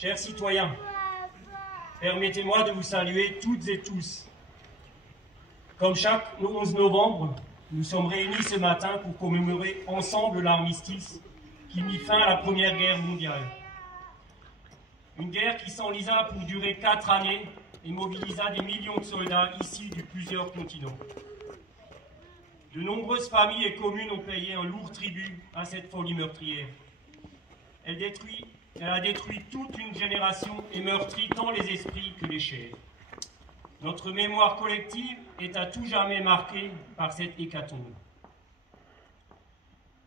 Chers citoyens, permettez-moi de vous saluer toutes et tous. Comme chaque 11 novembre, nous sommes réunis ce matin pour commémorer ensemble l'armistice qui mit fin à la Première Guerre mondiale. Une guerre qui s'enlisa pour durer 4 années et mobilisa des millions de soldats issus de plusieurs continents. De nombreuses familles et communes ont payé un lourd tribut à cette folie meurtrière. Elle a détruit toute une génération et meurtri tant les esprits que les chairs. Notre mémoire collective est à tout jamais marquée par cette hécatombe.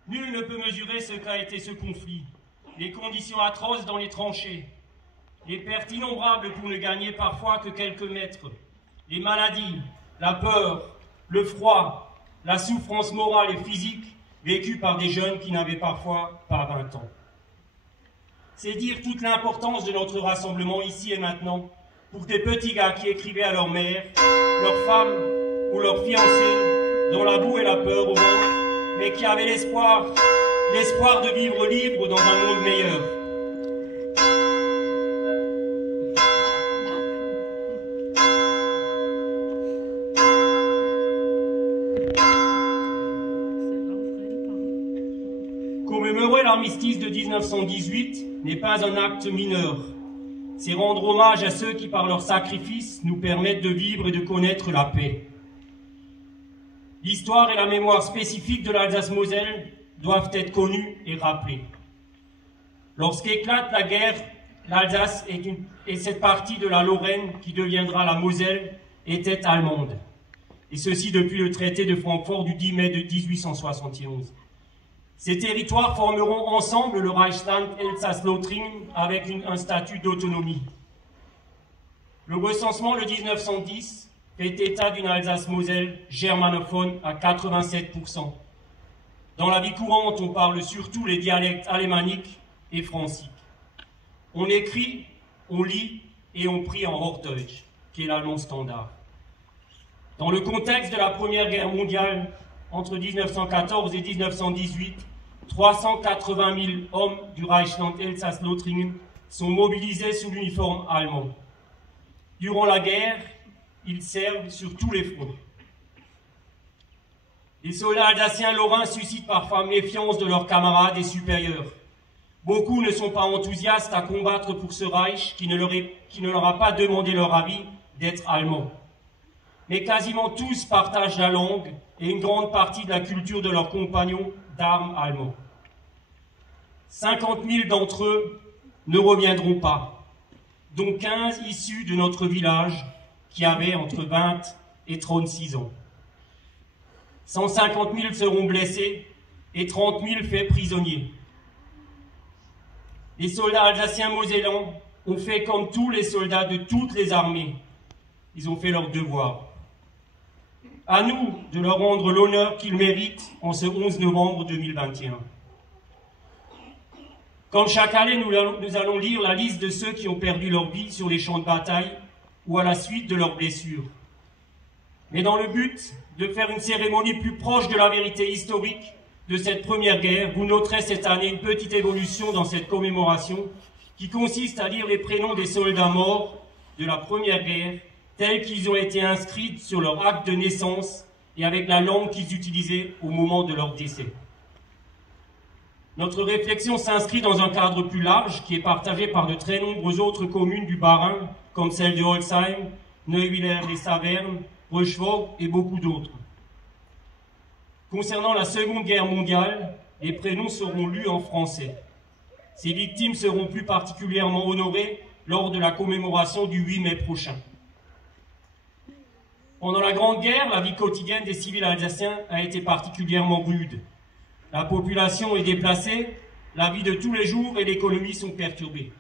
Nul ne peut mesurer ce qu'a été ce conflit, les conditions atroces dans les tranchées, les pertes innombrables pour ne gagner parfois que quelques mètres, les maladies, la peur, le froid, la souffrance morale et physique vécue par des jeunes qui n'avaient parfois pas 20 ans. C'est dire toute l'importance de notre rassemblement ici et maintenant pour des petits gars qui écrivaient à leur mère, leur femme ou leur fiancé, dont la boue et la peur au ventre, mais qui avaient l'espoir de vivre libre dans un monde meilleur. Commémorer l'armistice de 1918 n'est pas un acte mineur. C'est rendre hommage à ceux qui, par leur sacrifice, nous permettent de vivre et de connaître la paix. L'histoire et la mémoire spécifique de l'Alsace-Moselle doivent être connues et rappelées. Lorsqu'éclate la guerre, l'Alsace et cette partie de la Lorraine qui deviendra la Moselle était allemande. Et ceci depuis le traité de Francfort du 10 mai de 1871. Ces territoires formeront ensemble le Reichsland Elsass-Lothringen avec un statut d'autonomie. Le recensement de 1910 fait état d'une Alsace-Moselle germanophone à 87%. Dans la vie courante, on parle surtout les dialectes alémaniques et franciques. On écrit, on lit et on prie en Hochdeutsch, qui est l'allemand standard. Dans le contexte de la Première Guerre mondiale, entre 1914 et 1918, 380 000 hommes du Reichsland Elsass-Lothringen sont mobilisés sous l'uniforme allemand. Durant la guerre, ils servent sur tous les fronts. Les soldats alsaciens lorrains suscitent parfois méfiance de leurs camarades et supérieurs. Beaucoup ne sont pas enthousiastes à combattre pour ce Reich qui ne leur a pas demandé leur avis d'être allemands. Mais quasiment tous partagent la langue et une grande partie de la culture de leurs compagnons d'armes allemands. 50 000 d'entre eux ne reviendront pas, dont 15 issus de notre village qui avait entre 20 et 36 ans. 150 000 seront blessés et 30 000 faits prisonniers. Les soldats alsaciens mosellans ont fait comme tous les soldats de toutes les armées. Ils ont fait leur devoir. À nous de leur rendre l'honneur qu'ils méritent en ce 11 novembre 2021. Comme chaque année, nous allons lire la liste de ceux qui ont perdu leur vie sur les champs de bataille ou à la suite de leurs blessures. Mais dans le but de faire une cérémonie plus proche de la vérité historique de cette première guerre, vous noterez cette année une petite évolution dans cette commémoration qui consiste à lire les prénoms des soldats morts de la première guerre tels qu'ils ont été inscrits sur leur acte de naissance et avec la langue qu'ils utilisaient au moment de leur décès. Notre réflexion s'inscrit dans un cadre plus large qui est partagé par de très nombreuses autres communes du Bas-Rhin, comme celle de Holzheim, Neuwiller-les-Saverne, Rochefort et beaucoup d'autres. Concernant la Seconde Guerre mondiale, les prénoms seront lus en français. Ces victimes seront plus particulièrement honorées lors de la commémoration du 8 mai prochain. Pendant la Grande Guerre, la vie quotidienne des civils alsaciens a été particulièrement rude. La population est déplacée, la vie de tous les jours et l'économie sont perturbées.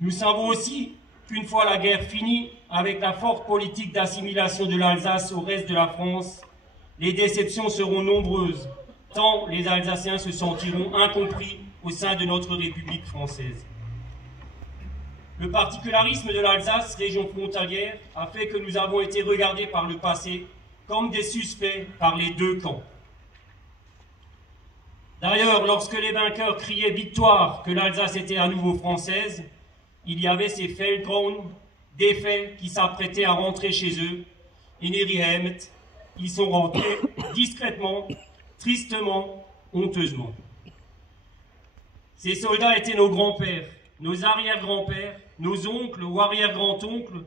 Nous savons aussi qu'une fois la guerre finie, avec la forte politique d'assimilation de l'Alsace au reste de la France, les déceptions seront nombreuses, tant les Alsaciens se sentiront incompris au sein de notre République française. Le particularisme de l'Alsace, région frontalière, a fait que nous avons été regardés par le passé comme des suspects par les deux camps. D'ailleurs, lorsque les vainqueurs criaient victoire que l'Alsace était à nouveau française, il y avait ces Feldgrauen, défaits qui s'apprêtaient à rentrer chez eux. Ils sont rentrés discrètement, tristement, honteusement. Ces soldats étaient nos grands-pères, nos arrière-grands-pères, nos oncles ou arrière-grands-oncles,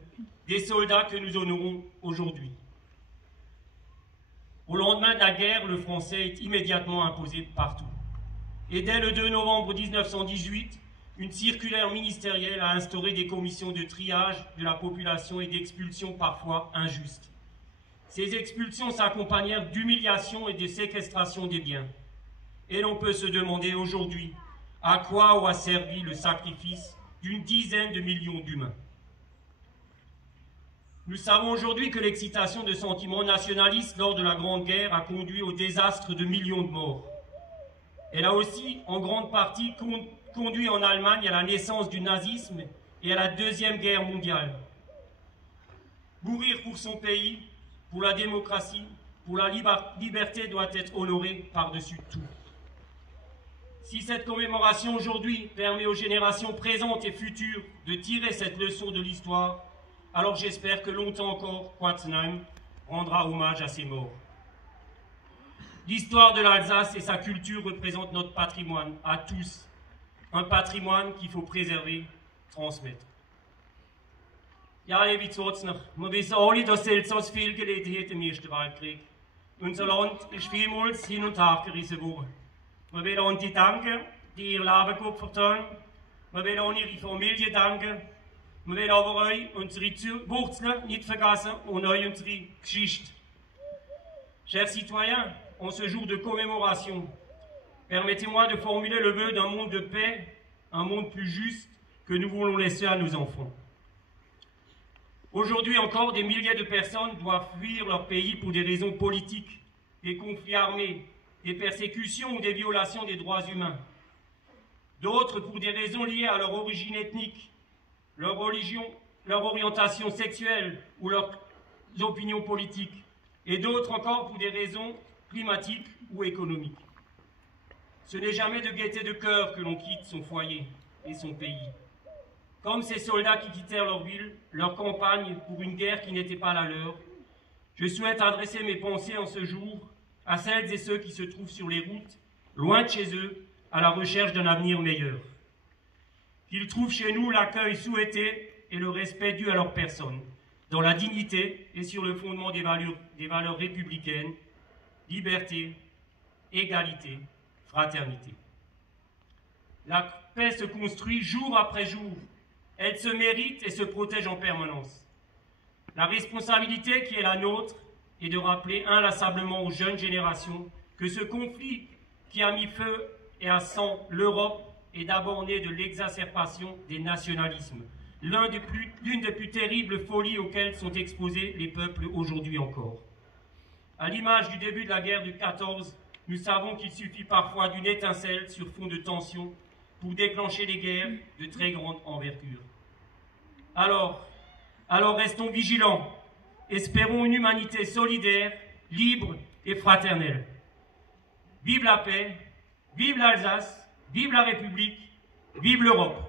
des soldats que nous honorons aujourd'hui. Au lendemain de la guerre, le français est immédiatement imposé partout. Et dès le 2 novembre 1918, une circulaire ministérielle a instauré des commissions de triage de la population et d'expulsion parfois injustes. Ces expulsions s'accompagnèrent d'humiliations et de séquestration des biens. Et l'on peut se demander aujourd'hui à quoi a servi le sacrifice d'une dizaine de millions d'humains. Nous savons aujourd'hui que l'excitation de sentiments nationalistes lors de la Grande Guerre a conduit au désastre de millions de morts. Elle a aussi, en grande partie, conduit en Allemagne à la naissance du nazisme et à la Deuxième Guerre mondiale. Mourir pour son pays, pour la démocratie, pour la liberté doit être honorée par-dessus tout. Si cette commémoration aujourd'hui permet aux générations présentes et futures de tirer cette leçon de l'histoire, alors j'espère que longtemps encore, Quatzenheim rendra hommage à ces morts. L'histoire de l'Alsace et sa culture représentent notre patrimoine, à tous. Un patrimoine qu'il faut préserver, transmettre. Ja, liebe Zotzner, wir wissen alle, dass es Elsass viel gelitten hat im Ersten Weltkrieg. Unser Land ist vielmals hin und her gerissen worden. Wir wollen an die danken, die ihr Leben geopfert haben. Wir wollen an ihre Familie danken. Wir wollen aber euch unsere Wurzeln nicht vergessen und euch unsere Geschichte. Chers citoyens, en ce jour de commémoration, permettez-moi de formuler le vœu d'un monde de paix, un monde plus juste que nous voulons laisser à nos enfants. Aujourd'hui encore, des milliers de personnes doivent fuir leur pays pour des raisons politiques, des conflits armés, des persécutions ou des violations des droits humains. D'autres pour des raisons liées à leur origine ethnique, leur religion, leur orientation sexuelle ou leurs opinions politiques. Et d'autres encore pour des raisons climatiques ou économiques. Ce n'est jamais de gaieté de cœur que l'on quitte son foyer et son pays. Comme ces soldats qui quittèrent leur ville, leur campagne, pour une guerre qui n'était pas la leur, je souhaite adresser mes pensées en ce jour à celles et ceux qui se trouvent sur les routes, loin de chez eux, à la recherche d'un avenir meilleur. Qu'ils trouvent chez nous l'accueil souhaité et le respect dû à leur personne, dans la dignité et sur le fondement des valeurs républicaines, liberté, égalité, fraternité. La paix se construit jour après jour. Elle se mérite et se protège en permanence. La responsabilité qui est la nôtre est de rappeler inlassablement aux jeunes générations que ce conflit qui a mis feu et à sang l'Europe est d'abord né de l'exacerbation des nationalismes, l'une des plus terribles folies auxquelles sont exposés les peuples aujourd'hui encore. À l'image du début de la guerre de 14, nous savons qu'il suffit parfois d'une étincelle sur fond de tension pour déclencher des guerres de très grande envergure. Alors restons vigilants, espérons une humanité solidaire, libre et fraternelle. Vive la paix, vive l'Alsace, vive la République, vive l'Europe.